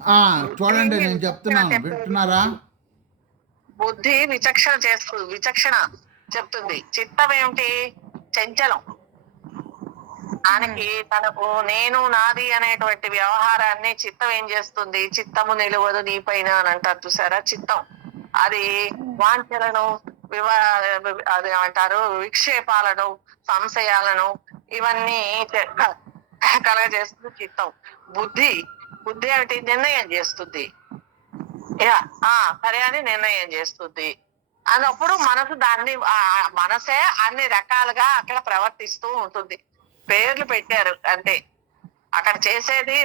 బుద్ధి చూడండి నేను విచక్షణ చెప్తున్నాను, చెప్పేది. వింటున్నారా? బుద్ధి విచక్షణ చేస్తుంది, విచక్షణ చెప్తుంది. చిత్తం ఏమిటి? చంచలం. దానికి తనకు నేను నాది అనేటువంటి వ్యవహారాన్ని చిత్తం ఏం చేస్తుంది? చిత్తము నిలువదు నీపైన అని అంటారు చూసారా? చిత్తం అది వాంఛలను అది ఏమంటారు, విక్షేపాలను, సంశయాలను ఇవన్నీ కలగజేస్తుంది చిత్తం. బుద్ధి బుద్ధి ఏమిటి? నిర్ణయం చేస్తుంది. సరే అని నిర్ణయం చేస్తుంది. అన్నప్పుడు మనసు దాన్ని మనసే అన్ని రకాలుగా అక్కడ ప్రవర్తిస్తూ ఉంటుంది. పేర్లు పెట్టారు అంతే. అక్కడ చేసేది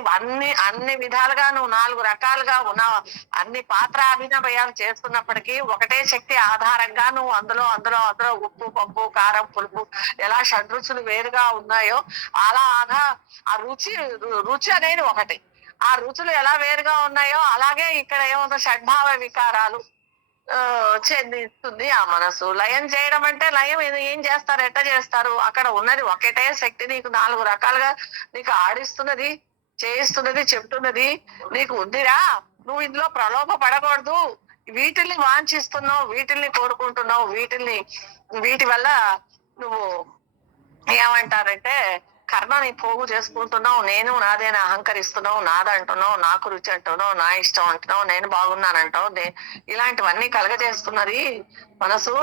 అన్ని విధాలుగా నువ్వు 4 రకాలుగా ఉన్న అన్ని పాత్ర అభినయాలు చేస్తున్నప్పటికీ ఒకటే శక్తి ఆధారంగా నువ్వు అందులో అందులో అందులో ఉప్పు, పప్పు, కారం, పులుపు ఎలా షడ్రుచులు వేరుగా ఉన్నాయో అలాగా ఆ రుచి అనేది ఒకటి. ఆ రుచులు ఎలా వేరుగా ఉన్నాయో అలాగే ఇక్కడ ఏమవుతుంది? షడ్భావ వికారాలు చెందిస్తుంది ఆ మనసు. లయం చేయడం అంటే లయం ఏం చేస్తారు? ఎట్ట చేస్తారు? అక్కడ ఉన్నది ఒకటే శక్తి నీకు 4 రకాలుగా నీకు ఆడిస్తున్నది, చేయిస్తున్నది, చెప్తున్నది. నీకు ఉందిరా, నువ్వు ఇందులో ప్రలోభ పడకూడదు. వీటిల్ని వాంఛిస్తున్నావు, వీటిల్ని కోరుకుంటున్నావు, వీటి వల్ల నువ్వు ఏమంటారంటే కర్మని పోగు చేసుకుంటున్నావు. నేను నాదేనా అహంకరిస్తున్నావు, నాదంటున్నావు, నాకు రుచి అంటున్నావు, నా ఇష్టం అంటున్నావు, నేను బాగున్నానంటావు. ఇలాంటివన్నీ కలగజేస్తున్నది మనసు.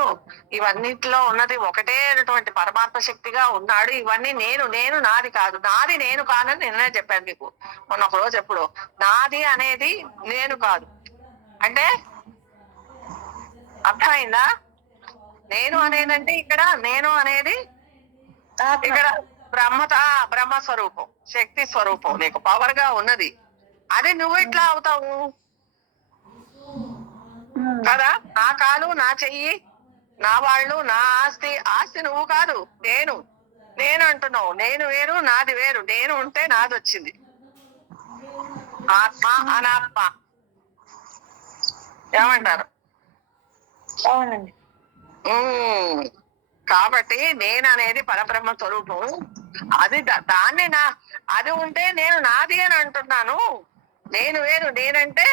ఇవన్నిటిలో ఉన్నది ఒకటే అటువంటి పరమాత్మ శక్తిగా ఉన్నాడు. ఇవన్నీ నేను నేను నాది కాదు, నాది నేను కాదని నిన్నే చెప్పాను మీకు మొన్న ఒక రోజు. ఎప్పుడు నాది అనేది నేను కాదు అంటే అర్థమైందా? నేను అనేదంటే ఇక్కడ నేను అనేది ఇక్కడ బ్రహ్మ స్వరూపం, శక్తి స్వరూపం, నీకు పవర్ గా ఉన్నది. అది నువ్వు ఎట్లా అవుతావు కదా? నా కాలు, నా చెయ్యి, నా వాళ్ళు, నా ఆస్తి నువ్వు కాదు, నేను అంటున్నావు. నేను వేరు, నాది వేరు. నేను ఉంటే నాది వచ్చింది. ఆత్మ అనాత్మ ఏమంటారు? అవునండి. కాబట్టి నేను అనేది పరబ్రహ్మ స్వరూపం. అది దాన్ని అది ఉంటే నేను నాది అని అంటున్నాను. నేను వేరు, నేనంటే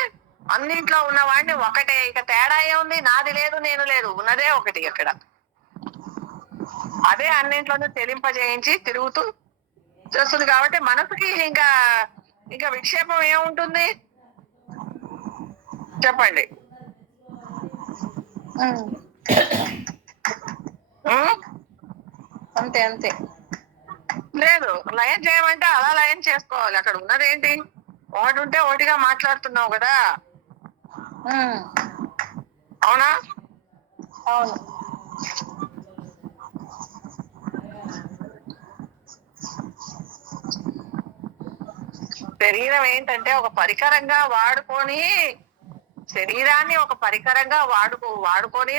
అన్నింట్లో ఉన్నవాడిని ఒకటే. ఇక తేడా ఏముంది? నాది లేదు, నేను లేదు, ఉన్నదే ఒకటి అక్కడ. అదే అన్నింట్లోనూ చెలింపజేయించి తిరుగుతూ చేస్తుంది. కాబట్టి మనసుకి ఇంకా విక్షేపం ఏముంటుంది చెప్పండి? అంతే అంతే. లేదు, లయం చేయమంటే అలా లయం చేసుకోవాలి. అక్కడ ఉన్నది ఏంటి? ఒకటి ఉంటే ఒకటిగా మాట్లాడుతున్నావు కదా, అవునా? అవును. శరీరం ఏంటంటే ఒక పరికరంగా వాడుకొని, శరీరాన్ని ఒక పరికరంగా వాడుకొని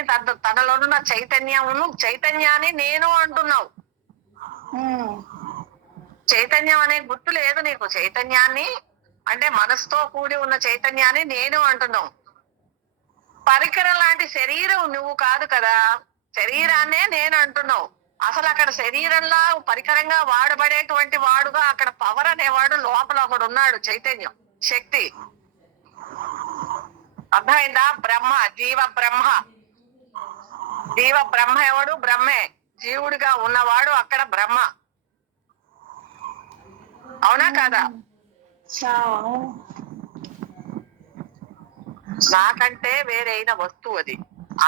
తనలోనున్న చైతన్యాన్ని నేను అంటున్నావు. చైతన్యం అనే గుర్తు లేదు నీకు. చైతన్యాన్ని అంటే మనసుతో కూడి ఉన్న చైతన్యాన్ని నేను అంటున్నావు. పరికరం లాంటి శరీరం నువ్వు కాదు కదా, శరీరాన్నే నేను అంటున్నావు. అసలు అక్కడ శరీరంలా పరికరంగా వాడబడేటువంటి వాడుగా అక్కడ పవర్ అనేవాడు లోపల ఒకడు ఉన్నాడు, చైతన్యం, శక్తి. అర్థమైందా? బ్రహ్మ, జీవ బ్రహ్మ ఎవడు? బ్రహ్మే. జీవుడిగా ఉన్నవాడు అక్కడ బ్రహ్మ. అవునా కాదా? నాకంటే వేరైన వస్తువు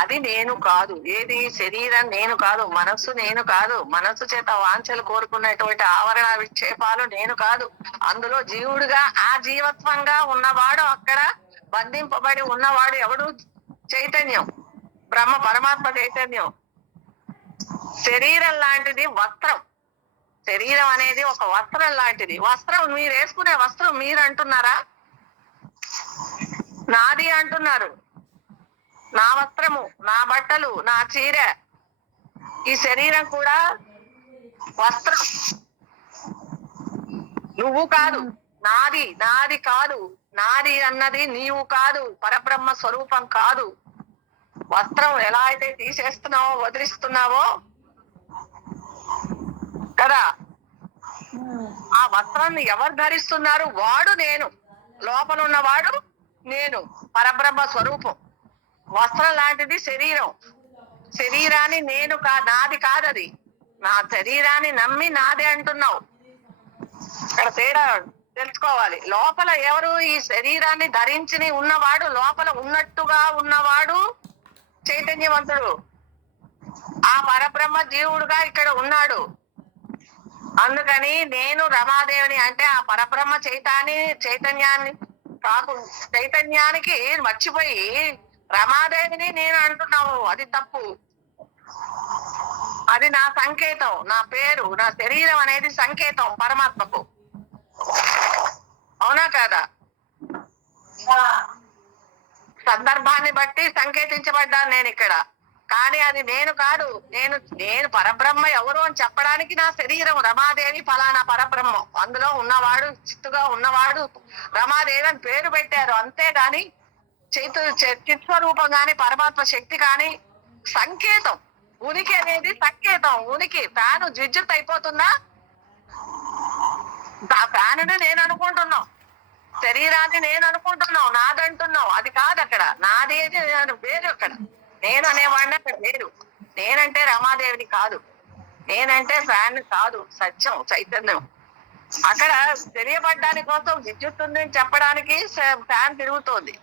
అది నేను కాదు. ఏది? శరీరం నేను కాదు, మనస్సు నేను కాదు, మనస్సు చేత వాంఛలు కోరుకున్నటువంటి ఆవరణ విక్షేపాలు నేను కాదు. అందులో జీవుడుగా ఆ జీవత్వంగా ఉన్నవాడు అక్కడ బంధింపబడి ఉన్నవాడు ఎవడు? చైతన్యం, బ్రహ్మ, పరమాత్మ చైతన్యం. శరీరం లాంటిది వస్త్రం. శరీరం అనేది ఒక వస్త్రం లాంటిది. వస్త్రం మీరు వేసుకునే వస్త్రం మీరు అంటున్నారా? నాది అంటున్నారు. నా వస్త్రము, నా బట్టలు, నా చీర. ఈ శరీరం కూడా వస్త్రం. నువ్వు కాదు, నాది కాదు. నాది అన్నది నీవు కాదు, పరబ్రహ్మ స్వరూపం కాదు. వస్త్రం ఎలా అయితే తీసేస్తున్నావో, వదిలిస్తున్నావో కదా, ఆ వస్త్రాన్ని ఎవరు ధరిస్తున్నారు? వాడు నేను. లోపల ఉన్నవాడు నేను, పరబ్రహ్మ స్వరూపం. వస్త్రం లాంటిది శరీరం. శరీరాన్ని నేను నాది కాదది. నా శరీరాన్ని నమ్మి నాదే అంటున్నావు. ఇక్కడ తేడా తెలుసుకోవాలి. లోపల ఎవరు? ఈ శరీరాన్ని ధరించి ఉన్నవాడు, లోపల ఉన్నట్టుగా ఉన్నవాడు చైతన్యవంతుడు. ఆ పరబ్రహ్మ జీవుడుగా ఇక్కడ ఉన్నాడు. అందుకని నేను రమాదేవిని అంటే ఆ పరబ్రహ్మ చైతన్యాన్ని చైతన్యానికి మర్చిపోయి రమాదేవిని నేను అంటున్నావు. అది తప్పు. అది నా సంకేతం, నా పేరు, నా శరీరం అనేది సంకేతం పరమాత్మకు. అవునా కాదా? సందర్భాన్ని బట్టి సంకేతించబడ్డాను నేను ఇక్కడ. కానీ అది నేను కాదు. నేను పరబ్రహ్మ ఎవరు అని చెప్పడానికి నా శరీరం రమాదేవి ఫలానా పరబ్రహ్మం. అందులో ఉన్నవాడు, చిత్తుగా ఉన్నవాడు రమాదేవి అని పేరు పెట్టారు. అంతేగాని చిత్స్వరూపం గాని పరమాత్మ శక్తి కాని సంకేతం. ఉనికి అనేది సంకేతం. ఉనికి ఫ్యాను విద్యుత్ అయిపోతుందా? ఆ ఫ్యానుని నేను అనుకుంటున్నావు, శరీరాన్ని నేను అనుకుంటున్నావు, నాదంటున్నావు. అది కాదు అక్కడ. నాది వేరు. అక్కడ నేను అనేవాడిని అక్కడ వేరు. నేనంటే రమాదేవిని కాదు, నేనంటే ఫ్యాన్ కాదు, సత్యం చైతన్యం. అక్కడ తెలియబడ్డానికి కోసం విద్యుత్ ఉందని చెప్పడానికి ఫ్యాన్ తిరుగుతోంది.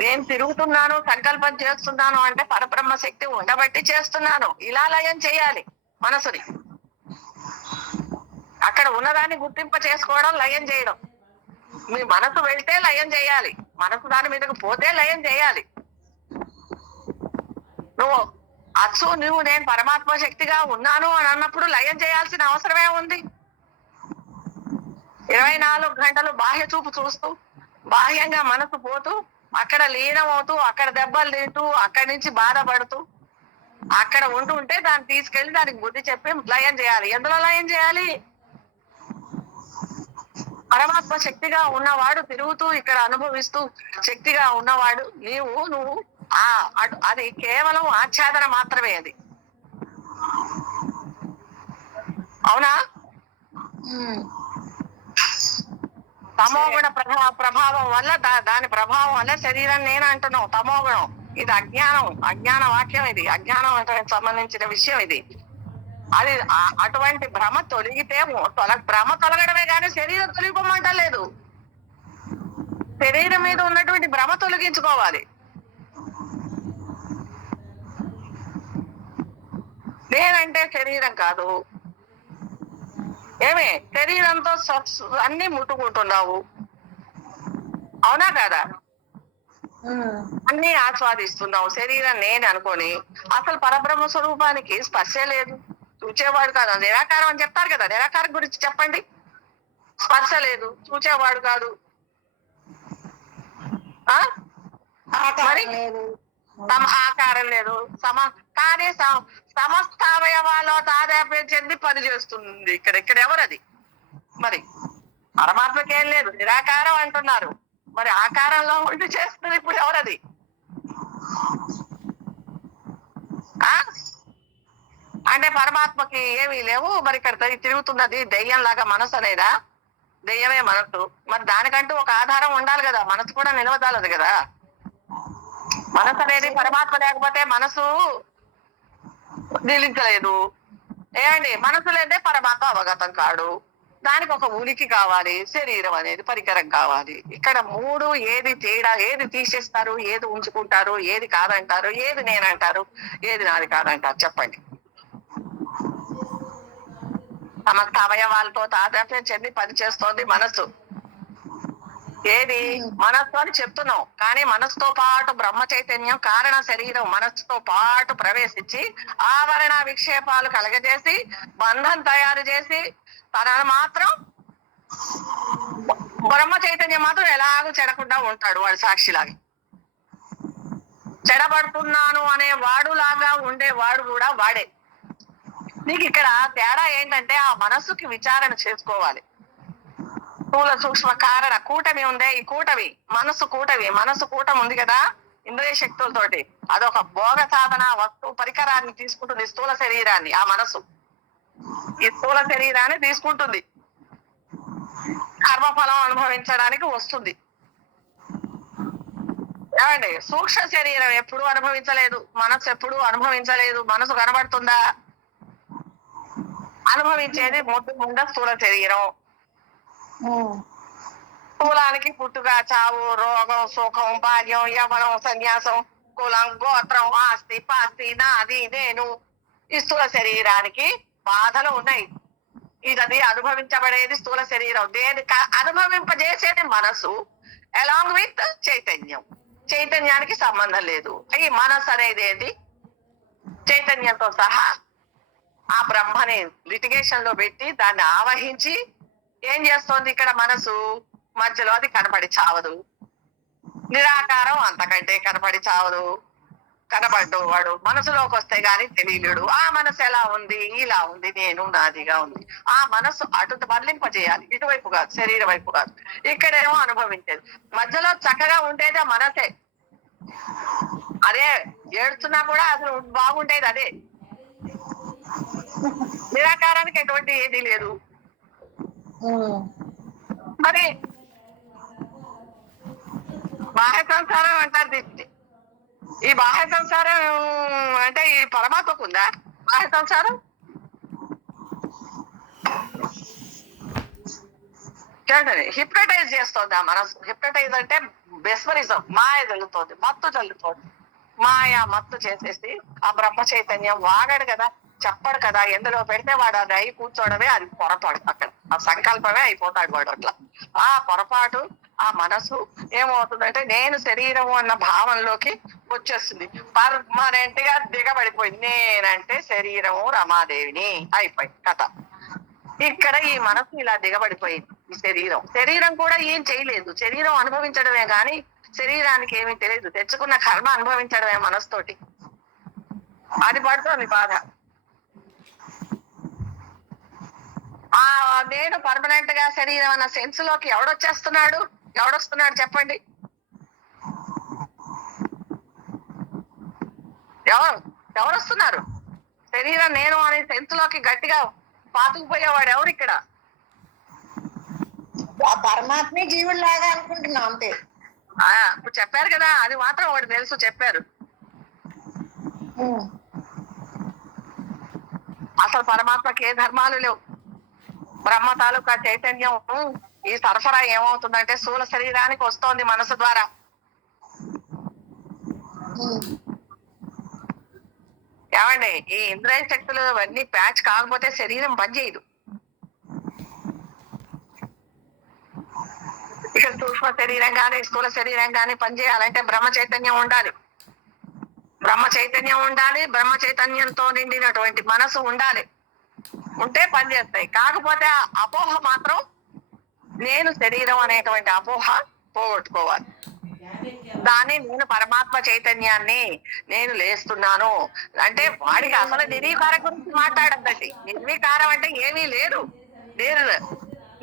నేను తిరుగుతున్నాను, సంకల్పం చేస్తున్నాను అంటే పరబ్రహ్మ శక్తి ఉండబట్టి చేస్తున్నాను. ఇలా లయం చేయాలి మనసుని. అక్కడ ఉన్నదాన్ని గుర్తింప చేసుకోవడం లయం చేయడం. మీ మనసు వెళ్తే లయం చేయాలి, మనసు దాని మీదకు పోతే లయం చేయాలి. నువ్వు నేను పరమాత్మ శక్తిగా ఉన్నాను అని అన్నప్పుడు లయం చేయాల్సిన అవసరమే ఉంది. 24 గంటలు బాహ్య చూపు చూస్తూ, బాహ్యంగా మనసు పోతూ, అక్కడ లీనమవుతూ, అక్కడ దెబ్బలు తింటూ, అక్కడి నుంచి బాధపడుతూ అక్కడ ఉంటే దాన్ని తీసుకెళ్లి దానికి బుద్ధి చెప్పి లయం చేయాలి. ఎందులో లయం చేయాలి? పరమాత్మ శక్తిగా ఉన్నవాడు తిరుగుతూ ఇక్కడ అనుభవిస్తూ శక్తిగా ఉన్నవాడు నువ్వు అది కేవలం ఆచ్ఛాదన మాత్రమే. అది అవునా? తమోగుణ ప్రభావం వల్ల దాని ప్రభావం వల్ల శరీరం నేను అంటున్నావు. తమోగుణం ఇది అజ్ఞాన వాక్యం. ఇది అజ్ఞానం సంబంధించిన విషయం. ఇది అది అటువంటి భ్రమ తొలగితే భ్రమ తొలగడమే కానీ శరీరం తొలగిపోమంటలేదు. శరీరం మీద ఉన్నటువంటి భ్రమ తొలగించుకోవాలి. నేనంటే శరీరం కాదు. ఏమే శరీరంతో అన్ని ముట్టుకుంటున్నావు, అవునా కాదా? అన్ని ఆస్వాదిస్తున్నావు శరీరం నేను అనుకొని. అసలు పరబ్రహ్మ స్వరూపానికి స్పర్శే లేదు, చూచేవాడు కాదు. నిరాకారం అని చెప్తారు కదా, నిరాకారం గురించి చెప్పండి. స్పర్శ లేదు, చూచేవాడు కాదు. మరి ఆకారం లేదు, కానీ సమస్త అవయవాలో తాదాప్యం చెంది పని చేస్తుంది. ఇక్కడ ఎవరది? మరి పరమాత్మకేం లేదు, నిరాకారం అంటున్నారు. మరి ఆకారంలో ఉండి చేస్తుంది ఇప్పుడు ఎవరది? అంటే పరమాత్మకి ఏమీ లేవు. మరి ఇక్కడ తిరుగుతున్నది దెయ్యం లాగా మనసు అనేదా? దెయ్యమే మనసు. మరి దానికంటూ ఒక ఆధారం ఉండాలి కదా, మనసు కూడా నిలవదాలదు కదా. మనసు అనేది పరమాత్మ లేకపోతే మనసు నిలించలేదు. ఏమండి? మనసు లేదే పరమాత్మ అవగతం కాడు. దానికి ఒక ఉనికి కావాలి, శరీరం అనేది పరికరం కావాలి. ఇక్కడ 3 ఏది తేడా, ఏది తీసేస్తారు, ఏది ఉంచుకుంటారు, ఏది కాదంటారు, ఏది నేనంటారు, ఏది నాది కాదంటారు చెప్పండి. సమస్త అవయవాలతో తాదాత్మ్యం చెంది పనిచేస్తోంది మనసు. ఏది మనస్సు అని చెప్తున్నాం, కానీ మనసుతో పాటు బ్రహ్మ చైతన్యం కారణ శరీరం మనస్సుతో పాటు ప్రవేశించి ఆవరణ విక్షేపాలు కలగజేసి బంధం తయారు చేసి తనను మాత్రం బ్రహ్మ చైతన్యం మాత్రం ఎలాగూ చెడకుండా ఉంటాడు. వాడు సాక్షిలాగా చెడబడుతున్నాను అనే వాడు లాగా ఉండేవాడు కూడా వాడే. నీకు ఇక్కడ తేడా ఏంటంటే ఆ మనస్సుకి విచారణ చేసుకోవాలి. స్థూల సూక్ష్మ కారణ కూటమి ఉందే, ఈ కూటమి మనసు కూటం ఉంది కదా ఇంద్రియ శక్తులతోటి. అదొక భోగ సాధన వస్తు పరికరాన్ని తీసుకుంటుంది. స్థూల శరీరాన్ని ఆ మనసు ఈ స్థూల శరీరాన్ని తీసుకుంటుంది, కర్మఫలం అనుభవించడానికి వస్తుంది. ఏమండి సూక్ష్మ శరీరం ఎప్పుడు అనుభవించలేదు, మనసు ఎప్పుడు అనుభవించలేదు. మనసు కనబడుతుందా? అనుభవించేది ముందు స్థూల శరీరం. స్థూలానికి పుట్టుక, చావు, రోగం, సుఖం, భాగ్యం, యవనం, సన్యాసం, కులం, గోత్రం, ఆస్తి, పాస్తి, నాది, నేను. ఈ స్థూల శరీరానికి బాధలు ఉన్నాయి. ఇది అనుభవించబడేది స్థూల శరీరం. దేని అనుభవింపజేసేది మనసు అలాంగ్ విత్ చైతన్యం. చైతన్యానికి సంబంధం లేదు. ఈ మనసు అనేది ఏంటి? చైతన్యంతో సహా ఆ బ్రహ్మని లిటిగేషన్ లో పెట్టి దాన్ని ఆవహించి ఏం చేస్తోంది? ఇక్కడ మనసు మధ్యలో అది కనపడి చావదు. నిరాకారం అంతకంటే కనపడి చావదు. కనబడ్డు వాడు మనసులోకి వస్తే గాని తెలియలేడు. ఆ మనసు ఎలా ఉంది? ఇలా ఉంది, నేను నాదిగా ఉంది. ఆ మనసు అటు మరలింపజేయాలి, ఇటువైపు కాదు, శరీరం వైపు కాదు. ఇక్కడేమో అనుభవించేది. మధ్యలో చక్కగా ఉండేది ఆ మనసే. అదే ఏడుస్తున్నా కూడా అసలు బాగుండేది అదే. నిరాకారానికి ఎటువంటి ఏది లేదు. మరి బాహ్య సంసారం అంటారు దీన్ని. ఈ బాహ్య సంసారం అంటే ఈ పరమాత్మకు ఉందా బాహ్య సంసారం? హిప్నటైజ్ చేస్తోంది ఆ మనసు. హిప్నటైజ్ అంటే బెస్మరిజం, మాయ జల్లుతోంది, మత్తు జల్లుతోంది. మాయా మత్తు చేసేసి ఆ బ్రహ్మ చైతన్యం వాడాడు కదా, చెప్పడు కదా, ఎందులో పెడితే వాడు అది అయి కూర్చోవడమే. అది పొరపాటు. అక్కడ ఆ సంకల్పమే అయిపోతాడు వాడు. అట్లా ఆ పొరపాటు ఆ మనసు ఏమవుతుందంటే నేను శరీరము అన్న భావంలోకి వచ్చేస్తుంది. పర్మనెంట్ గా దిగబడిపోయింది. నేనంటే శరీరము రమాదేవిని అయిపోయింది కథ. ఇక్కడ ఈ మనసు ఇలా దిగబడిపోయింది. ఈ శరీరం కూడా ఏం చేయలేదు. శరీరం అనుభవించడమే గాని శరీరానికి ఏమీ తెలియదు. తెచ్చుకున్న కర్మ అనుభవించడమే మనసుతోటి. అది పడుతోంది బాధ. ఆ నేను పర్మనెంట్ గా శరీరం అన్న సెన్స్ లోకి ఎవడొస్తున్నాడు చెప్పండి? ఎవరొస్తున్నారు? శరీరం నేను అనే సెన్స్ లోకి గట్టిగా పాతుకుపోయేవాడు ఎవరు ఇక్కడ? పరమాత్మే జీవుడు లాగా అనుకుంటున్నాం అంతే. ఇప్పుడు చెప్పారు కదా, అది మాత్రం వాడు తెలుసు. చెప్పారు అసలు పరమాత్మకి ఏ ధర్మాలు లేవు. బ్రహ్మ తాలూకా చైతన్యం ఈ సరఫరా ఏమవుతుందంటే స్థూల శరీరానికి వస్తోంది మనసు ద్వారా. ఏమండి ఈ ఇంద్రియ శక్తులు అవన్నీ ప్యాచ్ కాకపోతే శరీరం పనిచేయదు. ఇక సూక్ష్మ శరీరం కానీ స్థూల శరీరం కానీ పనిచేయాలంటే బ్రహ్మ చైతన్యం ఉండాలి. బ్రహ్మ చైతన్యం ఉండాలి. బ్రహ్మ చైతన్యంతో నిండినటువంటి మనసు ఉండాలి. ఉంటే పనిచేస్తాయి. కాకపోతే ఆ అపోహ మాత్రం నేను శరీరం అనేటువంటి అపోహ పోగొట్టుకోవాలి. దాన్ని నేను పరమాత్మ చైతన్యాన్ని నేను లేస్తున్నాను అంటే వాడికి అసలు నిర్వీకారం గురించి మాట్లాడద్దండి. నిర్వీకారం అంటే ఏమీ లేదు.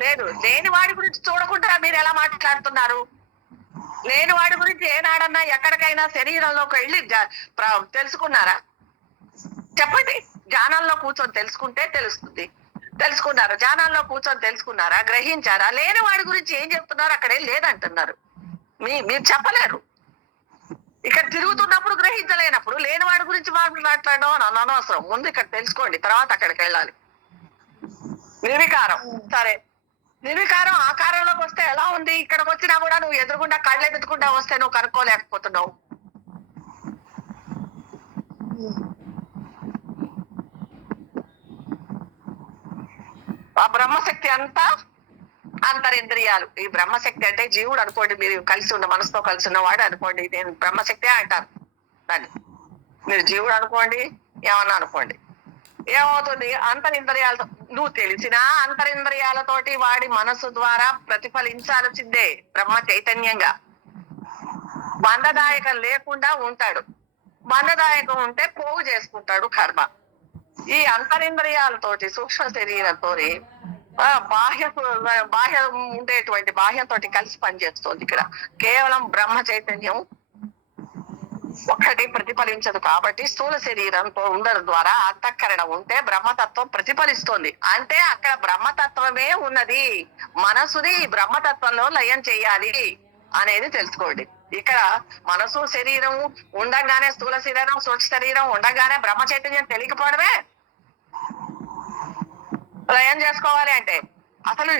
లేదు లేని వాడి గురించి చూడకుండా మీరు ఎలా మాట్లాడుతున్నారు? లేని వాడి గురించి ఏనాడన్నా ఎక్కడికైనా శరీరంలోకి వెళ్ళి తెలుసుకున్నారా? చెప్పండి. జ్ఞానంలో కూర్చొని తెలుసుకుంటే తెలుస్తుంది. తెలుసుకున్నారు. జ్ఞానంలో కూర్చొని తెలుసుకున్నారా? గ్రహించారా? లేని వాడి గురించి ఏం చెప్తున్నారు? అక్కడే లేదంటున్నారు. మీరు చెప్పలేరు. ఇక్కడ తిరుగుతున్నప్పుడు గ్రహించలేనప్పుడు లేని వాడి గురించి మాట్లాడడం అని అనవసరం. ముందు ఇక్కడ తెలుసుకోండి, తర్వాత అక్కడికి వెళ్ళాలి. నిర్వికారం సరే. నిర్వికారం ఆకారంలోకి వస్తే ఎలా ఉంది? ఇక్కడికి వచ్చినా కూడా నువ్వు ఎదురుకుండా కళ్ళెదుకుండా వస్తే నువ్వు కనుక్కోలేకపోతున్నావు. ఆ బ్రహ్మశక్తి అంతా అంతరింద్రియాలు. ఈ బ్రహ్మశక్తి అంటే జీవుడు అనుకోండి, మీరు కలిసి ఉన్న మనసుతో కలిసి ఉన్నవాడు అనుకోండి. నేను బ్రహ్మశక్తి అంటాను దాన్ని. మీరు జీవుడు అనుకోండి, ఏమన్నా అనుకోండి. ఏమవుతుంది? అంతరింద్రియాలతో నువ్వు తెలిసినా అంతరింద్రియాలతోటి వాడి మనసు ద్వారా ప్రతిఫలించాల్సిందే బ్రహ్మ చైతన్యంగా. బంధదాయకం లేకుండా ఉంటాడు. బంధదాయకం ఉంటే పోగు చేసుకుంటాడు కర్మ. ఈ అంతరింద్రియాలతోటి సూక్ష్మ శరీరంతో బాహ్య ఉండేటువంటి బాహ్యంతో కలిసి పనిచేస్తుంది. ఇక్కడ కేవలం బ్రహ్మ చైతన్యం ఒక్కటి ప్రతిఫలించదు. కాబట్టి స్థూల శరీరంతో ఉండడం ద్వారా అంతఃకరణ ఉంటే బ్రహ్మతత్వం ప్రతిఫలిస్తోంది. అంటే అక్కడ బ్రహ్మతత్వమే ఉన్నది. మనసుని బ్రహ్మతత్వంలో లయం చేయాలి అనేది తెలుసుకోండి. ఇక్కడ మనసు శరీరం ఉండగానే స్థూల శరీరం సూక్ష్మ శరీరం ఉండగానే బ్రహ్మ చైతన్యం తెలియకపోవడమే. లయం చేసుకోవాలి అంటే అసలు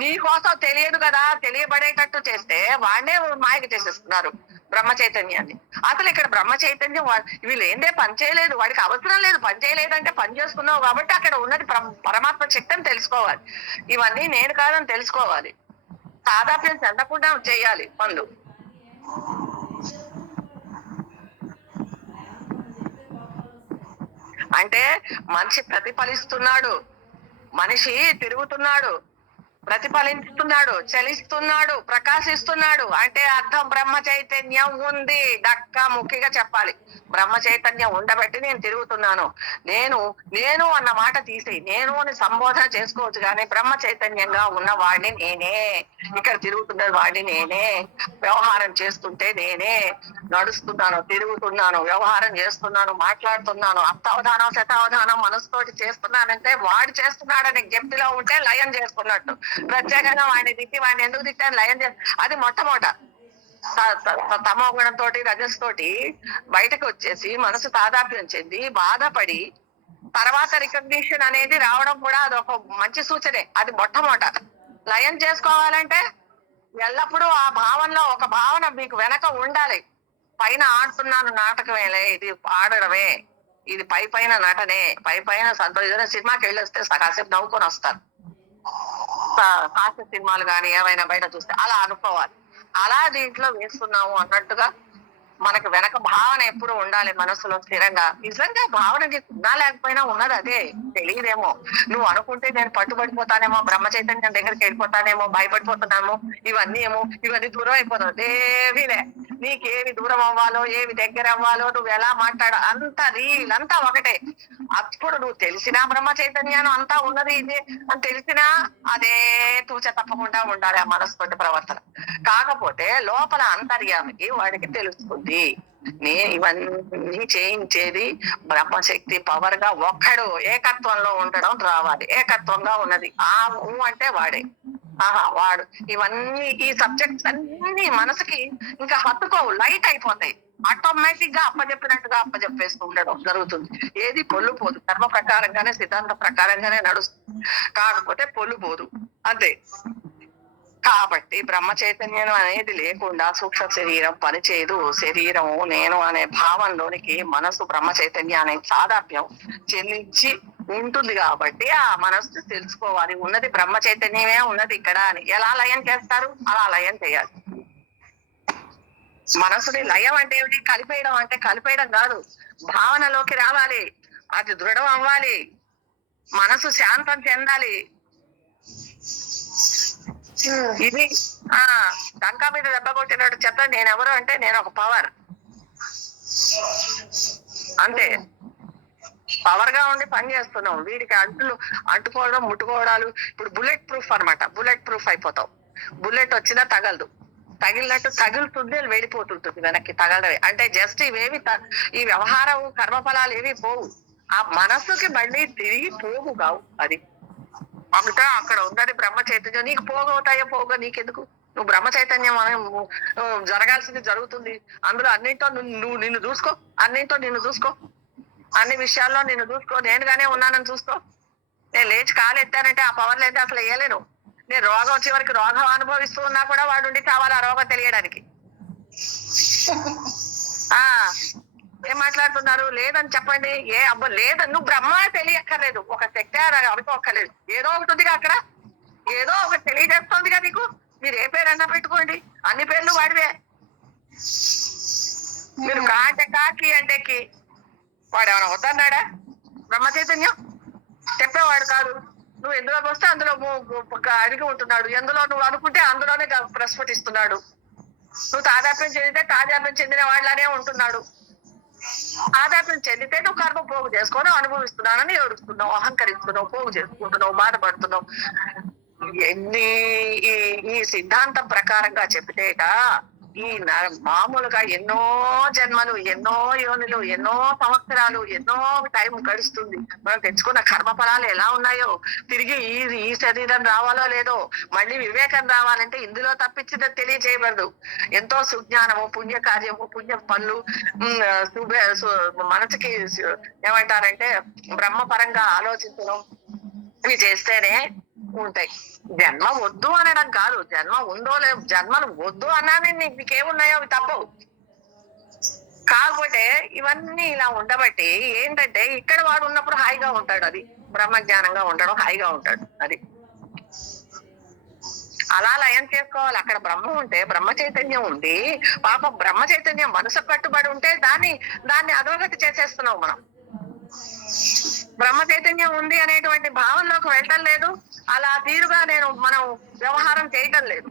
నీ కోసం తెలియదు కదా, తెలియబడేటట్టు చేస్తే వాడినే మాయకు చేసేస్తున్నారు బ్రహ్మ చైతన్యాన్ని. అసలు ఇక్కడ బ్రహ్మ చైతన్యం వీళ్ళు ఏందే పని చేయలేదు, వాడికి అవసరం లేదు. పని చేయలేదంటే పని చేసుకున్నావు కాబట్టి అక్కడ ఉన్నది పరమాత్మ శక్తి అని తెలుసుకోవాలి. ఇవన్నీ నేను కాదని తెలుసుకోవాలి. తాదాప్యం చెందకుండా చేయాలి పనులు. అంటే మనిషి ప్రతిఫలిస్తున్నాడు, మనిషి తిరుగుతున్నాడు, ప్రతిఫలిస్తున్నాడు, చలిస్తున్నాడు, ప్రకాశిస్తున్నాడు. అంటే అర్థం బ్రహ్మ చైతన్యం ఉంది. దక్క ముఖ్యంగా చెప్పాలి. బ్రహ్మ చైతన్యం ఉండబట్టి నేను తిరుగుతున్నాను. నేను అన్న మాట తీసి నేను అని సంబోధన చేసుకోవచ్చు, కానీ బ్రహ్మ చైతన్యంగా ఉన్న వాడిని నేనే. ఇక్కడ తిరుగుతున్నది వాడిని నేనే. వ్యవహారం చేస్తుంటే నేనే. నడుస్తున్నాను, తిరుగుతున్నాను, వ్యవహారం చేస్తున్నాను, మాట్లాడుతున్నాను, అర్థావధానం శతావధానం మనసుతోటి చేస్తున్నానంటే వాడు చేస్తున్నాడని జ్ఞప్తిలో ఉంటే లయం చేసుకున్నట్టు. ప్రత్యేకంగా వాడిని తిట్టి వాడిని ఎందుకు తిట్టాను లయం అది మొట్టమొదట తమో గుణంతో రజస్తోటి బయటకు వచ్చేసి మనసు తాదాప్యం చెంది బాధపడి తర్వాత రికగ్నిషన్ అనేది రావడం కూడా అది ఒక మంచి సూచనే. అది మొట్టమొదట లయం చేసుకోవాలంటే ఎల్లప్పుడూ ఆ భావనలో ఒక భావన మీకు వెనక ఉండాలి. పైన ఆడుతున్నాను నాటకమేలే, ఇది ఆడడమే, ఇది పైన నటనే, పైన సంతోషం. సినిమాకి వెళ్ళొస్తే కాసేపు నవ్వుకొని వస్తారు. హాస్య సినిమాలు కానీ ఏమైనా బయట చూస్తే అలా అనుకోవాలి. అలా దీంట్లో వేస్తున్నాము అన్నట్టుగా మనకు వెనక భావన ఎప్పుడు ఉండాలి మనసులో స్థిరంగా. నిజంగా భావన ఉన్నా లేకపోయినా ఉన్నది అదే. తెలియదేమో, నువ్వు అనుకుంటే నేను పట్టుబడిపోతానేమో, బ్రహ్మ చైతన్యం దగ్గరికి వెళ్ళిపోతానేమో, భయపడిపోతున్నామో, ఇవన్నీ దూరం అయిపోతావు. దేవిలే నీకేవి దూరం అవ్వాలో ఏవి దగ్గర అవ్వాలో నువ్వు ఎలా మాట్లాడ అంతా అంతా ఒకటే. అప్పుడు నువ్వు తెలిసినా బ్రహ్మ చైతన్యాన్ని అంతా ఉన్నది ఇది అని తెలిసినా అదే తూచ తప్పకుండా ఉండాలి ఆ మనస్సుతోటి ప్రవర్తన. కాకపోతే లోపల అంతర్యామికి వాడికి తెలుస్తుంది ఇవన్నీ చేయించేది బ్రహ్మశక్తి పవర్ గా ఒక్కడు ఏకత్వంలో ఉండడం రావాలి. ఏకత్వంగా ఉన్నది అంటే వాడే. వాడు ఇవన్నీ ఈ సబ్జెక్ట్స్ అన్ని మనసుకి ఇంకా హత్తుకోవు, లైట్ అయిపోతాయి. ఆటోమేటిక్ గా అప్పచెప్పినట్టుగా అప్పచెప్పేస్తూ ఉండడం జరుగుతుంది. ఏది పొల్లుపోదు, ధర్మ ప్రకారంగానే సిద్ధాంత ప్రకారంగానే నడుస్తుంది. కాకపోతే పొల్లుపోదు అంతే. కాబట్టి బ్రహ్మ చైతన్యం అనేది లేకుండా సూక్ష్మ శరీరం పనిచేయదు. శరీరం నేను అనే భావంలోనికి మనసు బ్రహ్మ చైతన్యాన్ని సాదాప్యం చెల్లించి ఉంటుంది. కాబట్టి ఆ మనసు తెలుసుకోవాలి ఉన్నది బ్రహ్మ చైతన్యమే ఉన్నది ఇక్కడ అని. ఎలా లయం చేస్తారు? అలా లయం చేయాలి. మనసుని లయం అంటే ఏమిటి? కలిపేయడం. అంటే కలిపేయడం కాదు, భావనలోకి రావాలి, అది దృఢం అవ్వాలి, మనసు శాంతం చెందాలి. ఇది డంకా మీద దెబ్బ కొట్టినట్టు చెప్తా. నేనెవరు అంటే నేను ఒక పవర్ అంతే. పవర్ గా ఉండి పని చేస్తున్నావు. వీడికి అంటుకోవడం ముట్టుకోవడాలు. ఇప్పుడు బుల్లెట్ ప్రూఫ్ అనమాట. బుల్లెట్ ప్రూఫ్ అయిపోతావు. బుల్లెట్ వచ్చినా తగలదు, తగిలినట్టు తగులుతుంది, వెళ్ళిపోతుంటుంది వెనక్కి తగలడమే. అంటే జస్ట్ ఇవేవి ఈ వ్యవహారం కర్మఫలాలు ఏవి పోవు. ఆ మనస్సుకి మళ్ళీ తిరిగి పోగు కావు. అది అంతా అక్కడ ఉన్నది బ్రహ్మ చైతన్యం. నీకు పోగవుతాయో పోగా నీకెందుకు? నువ్వు బ్రహ్మ చైతన్యం జరగాల్సింది జరుగుతుంది. అందులో అన్నింటో నువ్వు నిన్ను చూసుకో, అన్ని విషయాల్లో నిన్ను చూసుకో. నేనుగానే ఉన్నానని చూసుకో. నేను లేచి కాలు ఎత్తానంటే ఆ పవర్ లేదు అసలు వేయలేను. నేను రోగం చివరికి రోగం అనుభవిస్తూ ఉన్నా కూడా వాడు ఉండి కావాలి ఆ రోగం తెలియడానికి. ఏం మాట్లాడుతున్నారు? లేదని చెప్పండి. లేదని నువ్వు బ్రహ్మ తెలియక్కర్లేదు, ఒక శక్తి అనుకోక్కర్లేదు. ఏదో ఒకటి ఉందిగా అక్కడ, ఏదో ఒకటి తెలియజేస్తోందిగా నీకు. మీరు ఏ పేరన్నా పెట్టుకోండి, అన్ని పేర్లు వాడివే. మీరు కా అంటే కాకి అంటే కి. వాడు ఏమైనా వద్దన్నాడా? బ్రహ్మ చైతన్యం చెప్పేవాడు కాదు. నువ్వు ఎందులోకి వస్తే అందులో అడిగి ఉంటున్నాడు. ఎందులో నువ్వు అనుకుంటే అందులోనే ప్రస్ఫుటిస్తున్నాడు. నువ్వు తాదాత్మ్యం చెందితే తాదాత్మ్యం చెందిన వాళ్ళనే ఉంటున్నాడు. ఆదాత్మ్యం చెందితే నువ్వు కర్మ పోగు చేసుకొని అనుభవిస్తున్నానని ఏడుస్తున్నావు, అహంకరిస్తున్నావు, పోగు చేసుకుంటున్నావు, బాధపడుతున్నావు. ఈ సిద్ధాంతం ప్రకారంగా చెప్తేట ఈ మామూలుగా ఎన్నో జన్మలు, ఎన్నో యోనులు, ఎన్నో సంవత్సరాలు, ఎన్నో టైం గడుస్తుంది. మనం తెచ్చుకున్న కర్మ ఫలాలు ఎలా ఉన్నాయో, తిరిగి ఈ శరీరం రావాలో లేదో, మళ్ళీ వివేకం రావాలంటే ఇందులో తప్పించింది తెలియజేయబడదు. ఎంతో సుజ్ఞానము, పుణ్య కార్యము, పుణ్య పనులు, మనసుకి ఏమంటారంటే బ్రహ్మపరంగా ఆలోచించడం, ఇవి చేస్తేనే ఉంటాయి. జన్మ వద్దు అనడం కాదు, జన్మ ఉందో లేదు, జన్మలు వద్దు అన్నానే నీకేమున్నాయో అవి తప్పవు. కాకపోతే ఇవన్నీ ఇలా ఉండబట్టి ఏంటంటే ఇక్కడ వాడు ఉన్నప్పుడు హాయిగా ఉంటాడు, అది బ్రహ్మజ్ఞానంగా ఉండడం, హాయిగా ఉంటాడు. అది అలా లయం చేసుకోవాలి. అక్కడ బ్రహ్మ ఉంటే, బ్రహ్మ చైతన్యం ఉండి, పాప బ్రహ్మ చైతన్యం మనసు కట్టుబడి ఉంటే దాన్ని అధోగతి చేసేస్తున్నాం మనం. బ్రహ్మ చైతన్యం ఉంది అనేటువంటి భావనలోకి వెళ్ళటం లేదు, అలా తీరుగా మనం వ్యవహారం చేయటం లేదు.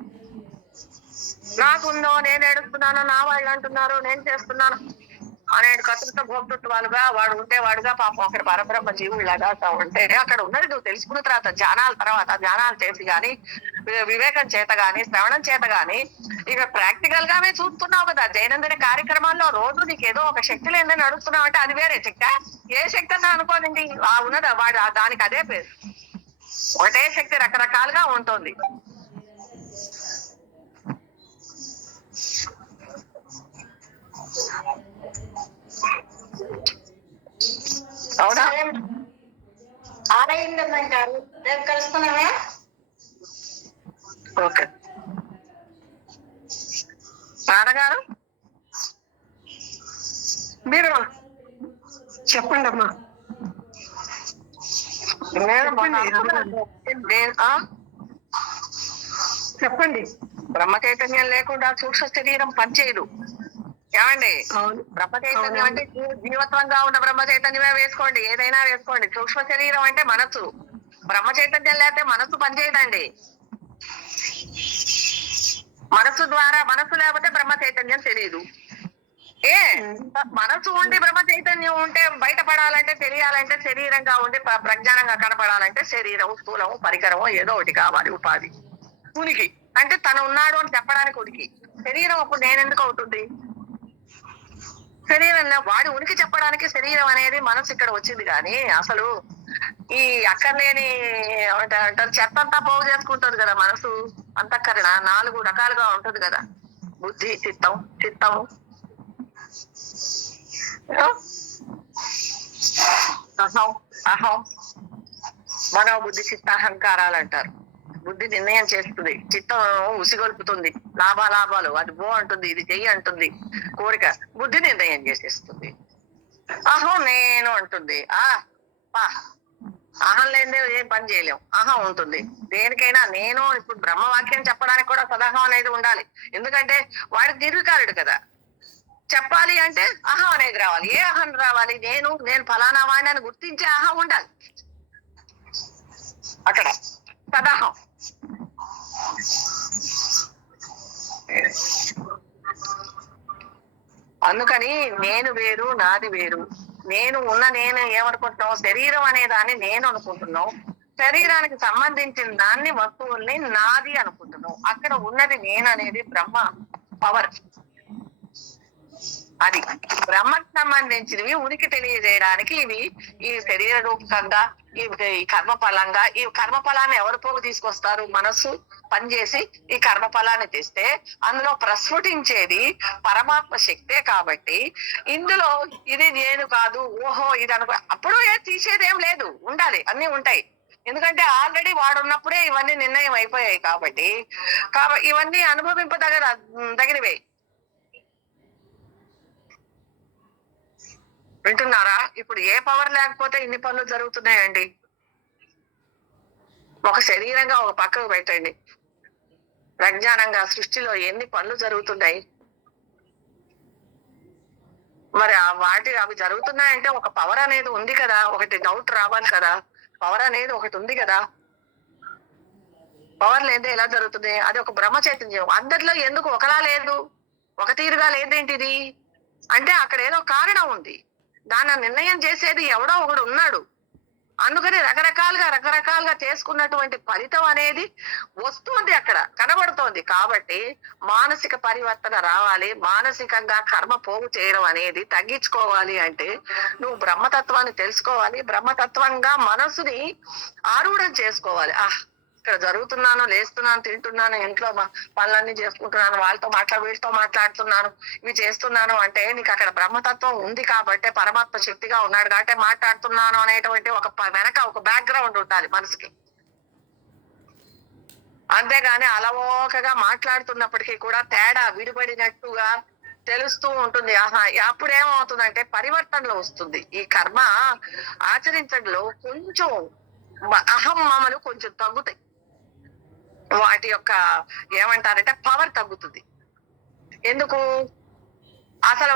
నాకుందో, నేను ఏడుస్తున్నాను, నా వాళ్ళు అంటున్నారు, నేను చేస్తున్నాను అనే కర్తృత్వ భోక్తృత్వాలుగా వాడు ఉంటే వాడుగా, పాపం అక్కడ పరబ్రహ్మ జీవులాగా ఉంటే అక్కడ ఉన్నది నువ్వు తెలుసుకున్న తర్వాత ధ్యానాలు చేసి గాని, వివేకం చేత గాని, శ్రవణం చేత గాని, ఇక ప్రాక్టికల్ గానే చూస్తున్నావు కదా. దైనందిన కార్యక్రమాల్లో రోజు నీకు ఏదో ఒక శక్తి లేదని నడుస్తున్నావు అంటే అది వేరే శక్తి. ఏ శక్తి అన్నా అనుకోనండి, ఉన్నదా వాడు దానికి అదే పేరు. ఒకటే శక్తి రకరకాలుగా ఉంటుంది. అవునా? ఆరైందంటారు, రేపు కలుసుకున్నావా? ఓకే నాన్నగారు, మీరు చెప్పండి అమ్మా. చెప్పండి. బ్రహ్మ చైతన్యం లేకుండా సూక్ష్మ శరీరం పనిచేయదు. ఏమండి? బ్రహ్మ చైతన్యం అంటే జీవత్వంగా ఉన్న బ్రహ్మ చైతన్యమే వేసుకోండి, ఏదైనా వేసుకోండి. సూక్ష్మ శరీరం అంటే మనసు. బ్రహ్మ చైతన్యం లేకపోతే మనసు పనిచేయదండి. మనసు లేకపోతే బ్రహ్మ చైతన్యం తెలియదు. మనసు ఉండి బ్రహ్మ చైతన్యం ఉంటే బయటపడాలంటే, తెలియాలంటే, శరీరంగా ఉండి ప్రజ్ఞానంగా కనపడాలంటే శరీరం, స్థూలము, పరికరము ఏదో ఒకటి కావాలి, ఉపాధి. ఉనికి అంటే తను ఉన్నాడు అని చెప్పడానికి ఉనికి. శరీరం అప్పుడు నేనెందుకు అవుతుంది? శరీరంలో వాడి ఉనికి చెప్పడానికి శరీరం అనేది మనసు ఇక్కడ వచ్చింది. కానీ అసలు ఈ అక్కర్లేని అంటారు చెత్తంతా పోగు చేసుకుంటుంది కదా మనసు. అంతఃకరణ 4 రకాలుగా ఉంటుంది కదా, బుద్ధి, చిత్తము, అహం, మనోబుద్ధి, చిత్త, అహంకారాలు అంటారు. బుద్ధి నిర్ణయం చేస్తుంది, చిత్తం ఉసిగొల్పుతుంది, లాభాలు అది బో అంటుంది, ఇది చెయ్యి అంటుంది, కోరిక బుద్ధి నిర్ణయం చేసేస్తుంది. అహం నేను అంటుంది. అహం లేదే ఏం పని చేయలేం, అహం ఉంటుంది. దేనికైనా నేను ఇప్పుడు బ్రహ్మవాక్యం చెప్పడానికి కూడా సదహం అనేది ఉండాలి. ఎందుకంటే వాడికి దీర్ఘకారుడు కదా, చెప్పాలి అంటే అహం అనేది రావాలి. ఏ అహం రావాలి? నేను ఫలానా వాడిని అని గుర్తించే అహం ఉండాలి అక్కడ, సదహం. అందుకని నేను వేరు, నాది వేరు. నేను ఏమనుకుంటున్నావు? శరీరం అనే దాన్ని నేను అనుకుంటున్నావు. శరీరానికి సంబంధించిన దాన్ని, వస్తువుల్ని నాది అనుకుంటున్నావు. అక్కడ ఉన్నది నేను అనేది బ్రహ్మ పవర్. అది బ్రహ్మకు సంబంధించినవి ఉనికి తెలియజేయడానికి ఇవి ఈ శరీర రూపకంగా, ఈ కర్మఫలంగా. ఈ కర్మఫలాన్ని ఎవరు పోగు తీసుకొస్తారు? మనస్సు పనిచేసి ఈ కర్మఫలాన్ని తెస్తే అందులో ప్రస్ఫుటించేది పరమాత్మ శక్తే. కాబట్టి ఇందులో ఇది నేను కాదు, ఓహో ఇది అనుకో, అప్పుడు తీసేదేం లేదు, ఉండాలి, అన్ని ఉంటాయి. ఎందుకంటే ఆల్రెడీ వాడున్నప్పుడే ఇవన్నీ నిర్ణయం అయిపోయాయి. కాబట్టి ఇవన్నీ అనుభవింపదగినవే. వింటున్నారా? ఇప్పుడు ఏ పవర్ లేకపోతే ఇన్ని పనులు జరుగుతున్నాయండి? ఒక శరీరంగా ఒక పక్కకు పెట్టండి, ప్రజ్ఞానంగా సృష్టిలో ఎన్ని పనులు జరుగుతున్నాయి. మరి అవి జరుగుతున్నాయంటే ఒక పవర్ అనేది ఉంది కదా, ఒకటి డౌట్ రావాలి కదా. పవర్ అనేది ఒకటి ఉంది కదా, పవర్ లేదే ఎలా జరుగుతుంది? అది ఒక బ్రహ్మ చైతన్యం. అందరిలో ఎందుకు ఒకలా లేదు, ఒక తీరుగా లేదేంటిది అంటే అక్కడ ఏదో కారణం ఉంది. దాన్ని నిర్ణయం చేసేది ఎవడో ఒకడు ఉన్నాడు. అందుకని రకరకాలుగా చేసుకున్నటువంటి ఫలితం అనేది వస్తుంది, అక్కడ కనబడుతోంది. కాబట్టి మానసిక పరివర్తన రావాలి, మానసికంగా కర్మ పోగు చేయడం అనేది తగ్గించుకోవాలి అంటే నువ్వు బ్రహ్మతత్వాన్ని తెలుసుకోవాలి, బ్రహ్మతత్వంగా మనసుని ఆరూఢం చేసుకోవాలి. ఇక్కడ జరుగుతున్నాను, లేస్తున్నాను, తింటున్నాను, ఇంట్లో పనులన్నీ చేసుకుంటున్నాను, వీళ్ళతో మాట్లాడుతున్నాను, ఇవి చేస్తున్నాను అంటే నీకు అక్కడ బ్రహ్మతత్వం ఉంది కాబట్టి, పరమాత్మ శక్తిగా ఉన్నాడు కాబట్టి మాట్లాడుతున్నాను అనేటువంటి వెనక ఒక బ్యాక్గ్రౌండ్ ఉండాలి మనసుకి. అంతేగాని అలవోకగా మాట్లాడుతున్నప్పటికీ కూడా తేడా విడిపడినట్టుగా తెలుస్తూ ఉంటుంది. అప్పుడేమవుతుందంటే పరివర్తనలో వస్తుంది. ఈ కర్మ ఆచరించడంలో కొంచెం అహం మమలు కొంచెం తగ్గుతాయి, వాటి యొక్క ఏమంటారంటే పవర్ తగ్గుతుంది. ఎందుకు? అసలు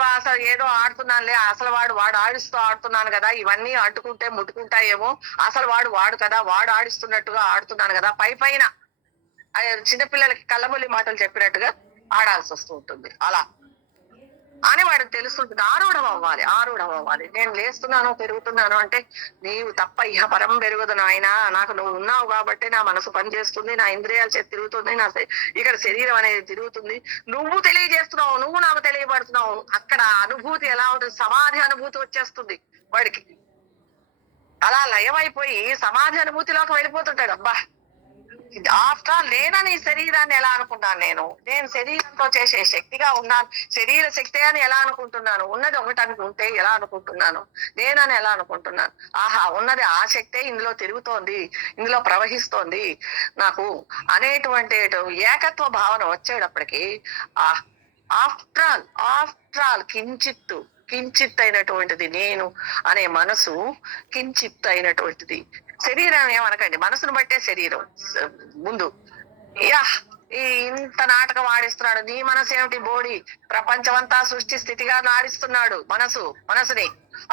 ఏదో ఆడుతున్నానులే, అసలు వాడు ఆడుతున్నాను కదా, ఇవన్నీ అడ్డుకుంటే ముట్టుకుంటాయేమో, అసలు వాడు కదా, వాడు ఆడిస్తున్నట్టుగా ఆడుతున్నాను కదా, పైన చిన్నపిల్లలకి కళ్ళబొల్లి మాటలు చెప్పినట్టుగా ఆడాల్సి వస్తూ ఉంటుంది. అలా అని వాడికి తెలుస్తుంటుంది. ఆరూఢం అవ్వాలి. నేను లేస్తున్నాను, పెరుగుతున్నాను అంటే నీవు తప్ప ఇహ పరం పెరుగుదు నాయన, నాకు నువ్వు ఉన్నావు కాబట్టి నా మనసు పనిచేస్తుంది, నా ఇంద్రియాల చేతి తిరుగుతుంది, ఇక్కడ శరీరం అనేది తిరుగుతుంది, నువ్వు తెలియజేస్తున్నావు, నువ్వు నాకు తెలియబడుతున్నావు. అక్కడ అనుభూతి ఎలా ఉంటుంది? సమాధి అనుభూతి వచ్చేస్తుంది వాడికి. అలా లయమైపోయి సమాధి అనుభూతిలోకి వెళ్ళిపోతుంటాడు. అబ్బా, ఆఫ్టర్ ఆల్ నేనని శరీరాన్ని ఎలా అనుకున్నాను? నేను శరీరంతో చేసే శక్తిగా ఉన్నాను, శరీర శక్తి అని ఎలా అనుకుంటున్నాను? ఉన్నది ఒకటి అనుకుంటే ఎలా అనుకుంటున్నాను? నేనని ఎలా అనుకుంటున్నాను? ఉన్నది ఆ శక్తే ఇందులో తిరుగుతోంది, ఇందులో ప్రవహిస్తోంది నాకు అనేటువంటి ఏకత్వ భావన వచ్చేటప్పటికి ఆఫ్టర్ ఆల్ కించిత్ అయినటువంటిది నేను అనే మనసు కించిత్ అయినటువంటిది. శరీరం ఏమనకండి, మనసును బట్టే శరీరం ముందు. ఇంత నాటకం ఆడిస్తున్నాడు నీ మనసు ఏమిటి? బోడి ప్రపంచమంతా సృష్టి స్థితిగా ఆడిస్తున్నాడు మనసుని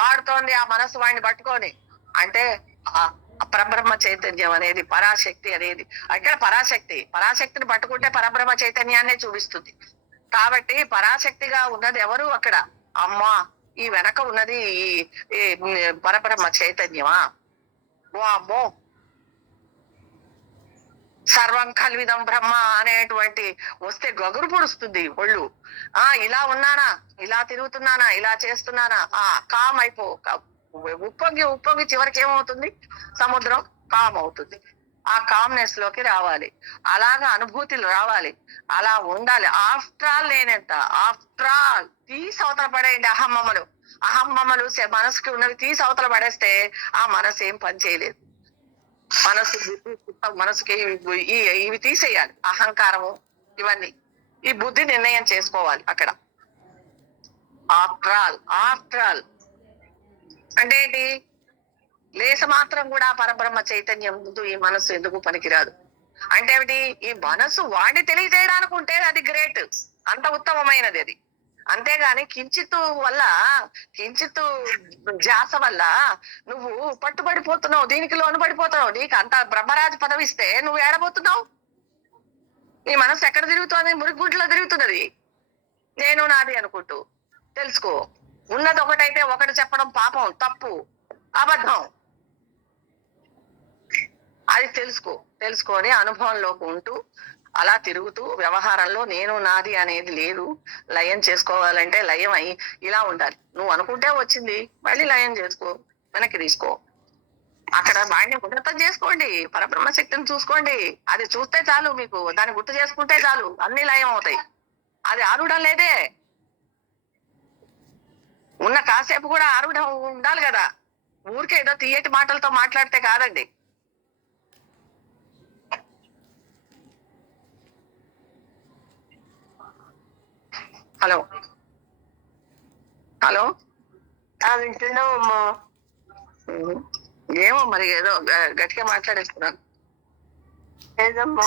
ఆడుతోంది. ఆ మనసు వాడిని పట్టుకొని అంటే పరబ్రహ్మ చైతన్యం అనేది, పరాశక్తి అనేది. అక్కడ పరాశక్తిని పట్టుకుంటే పరబ్రహ్మ చైతన్యాన్నే చూపిస్తుంది. కాబట్టి పరాశక్తిగా ఉన్నది ఎవరు? అక్కడ అమ్మా. ఈ వెనక ఉన్నది ఈ పరబ్రహ్మ చైతన్యమా? వామ్మో, సర్వం కల్విదం బ్రహ్మ అనేటువంటి వస్తే గగురు పొడుస్తుంది ఒళ్ళు. ఇలా ఉన్నానా, ఇలా తిరుగుతున్నానా, ఇలా చేస్తున్నానా, కామ్ అయిపో. ఉప్పొంగి చివరికి ఏమవుతుంది? సముద్రం కామ్ అవుతుంది. ఆ కామ్నెస్ లోకి రావాలి, అలాగా అనుభూతులు రావాలి, అలా ఉండాలి. ఆఫ్టర్ ఆల్ నేనెంత, ఆఫ్టర్ ఆల్ తీసి అవతల పడేయండి అహమ్మమ్మలు. మనసుకి ఉన్నవి తీసి అవతల పడేస్తే ఆ మనసు ఏం పని చేయలేదు. మనసుకి ఇవి తీసేయాలి, అహంకారము ఇవన్నీ. ఈ బుద్ధి నిర్ణయం చేసుకోవాలి అక్కడ. ఆఫ్టర్ ఆల్ అంటే ఏంటి? లేస మాత్రం కూడా పరబ్రహ్మ చైతన్యం ముందు ఈ మనసు ఎందుకు పనికిరాదు అంటే ఏమిటి? ఈ మనసు వాడిని తెలియజేయడానికి ఉంటే అది గ్రేట్, అంత ఉత్తమమైనది అది. అంతేగాని కించిత్తు ధ్యాస వల్ల నువ్వు పట్టుబడిపోతున్నావు, దీనికి లోను పడిపోతున్నావు. నీకు అంత బ్రహ్మరాజు పదవి ఇస్తే నువ్వు ఏడబోతున్నావు? నీ మనసు ఎక్కడ తిరుగుతుంది? మురుగుంట్లో తిరుగుతున్నది. నేను నాది అనుకుంటూ. తెలుసుకో, ఉన్నది ఒకటైతే ఒకటి చెప్పడం పాపం, తప్పు, అబద్ధం. అది తెలుసుకొని అనుభవంలోకి ఉంటూ అలా తిరుగుతూ వ్యవహారంలో నేను నాది అనేది లేదు. లయం చేసుకోవాలంటే లయం అయి ఇలా ఉండాలి. నువ్వు అనుకుంటే వచ్చింది, మళ్ళీ లయం చేసుకో, వెనక్కి తీసుకో. అక్కడ వాడిని ఉన్నతం చేసుకోండి, పరబ్రహ్మ శక్తిని చూసుకోండి. అది చూస్తే చాలు, మీకు దాన్ని గుర్తు చేసుకుంటే చాలు, అన్ని లయం అవుతాయి. అది ఆరుడం లేదే, ఉన్న కాసేపు కూడా ఆరుడం ఉండాలి కదా. ఊరికే ఏదో తీయటి మాటలతో మాట్లాడితే కాదండి. హలో వింటున్నామమ్మా. ఏమో మరి ఏదో గట్టిగా మాట్లాడేస్తున్నాను. ఏదమ్మా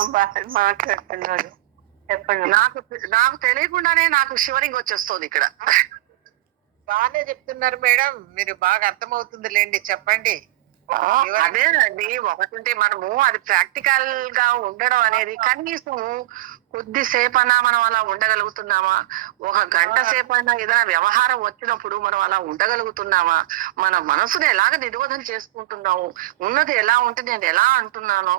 మాట్లాడుతున్నారు, చెప్పండి. నాకు తెలియకుండానే నాకు షివరింగ్ వచ్చేస్తుంది ఇక్కడ. బాగానే చెప్తున్నారు మేడం, మీరు బాగా అర్థమవుతుంది లేండి, చెప్పండి. అదేనండి, ఒకటి మనము అది ప్రాక్టికల్ గా ఉండడం అనేది కనీసం కొద్దిసేపు అన్నా మనం అలా ఉండగలుగుతున్నామా? ఒక గంట సేపు అయినా ఏదైనా వ్యవహారం వచ్చినప్పుడు మనం అలా ఉండగలుగుతున్నామా? మన మనసుని ఎలాగ నిరోధం చేసుకుంటున్నాము? ఉన్నది ఎలా ఉంటే నేను ఎలా అంటున్నాను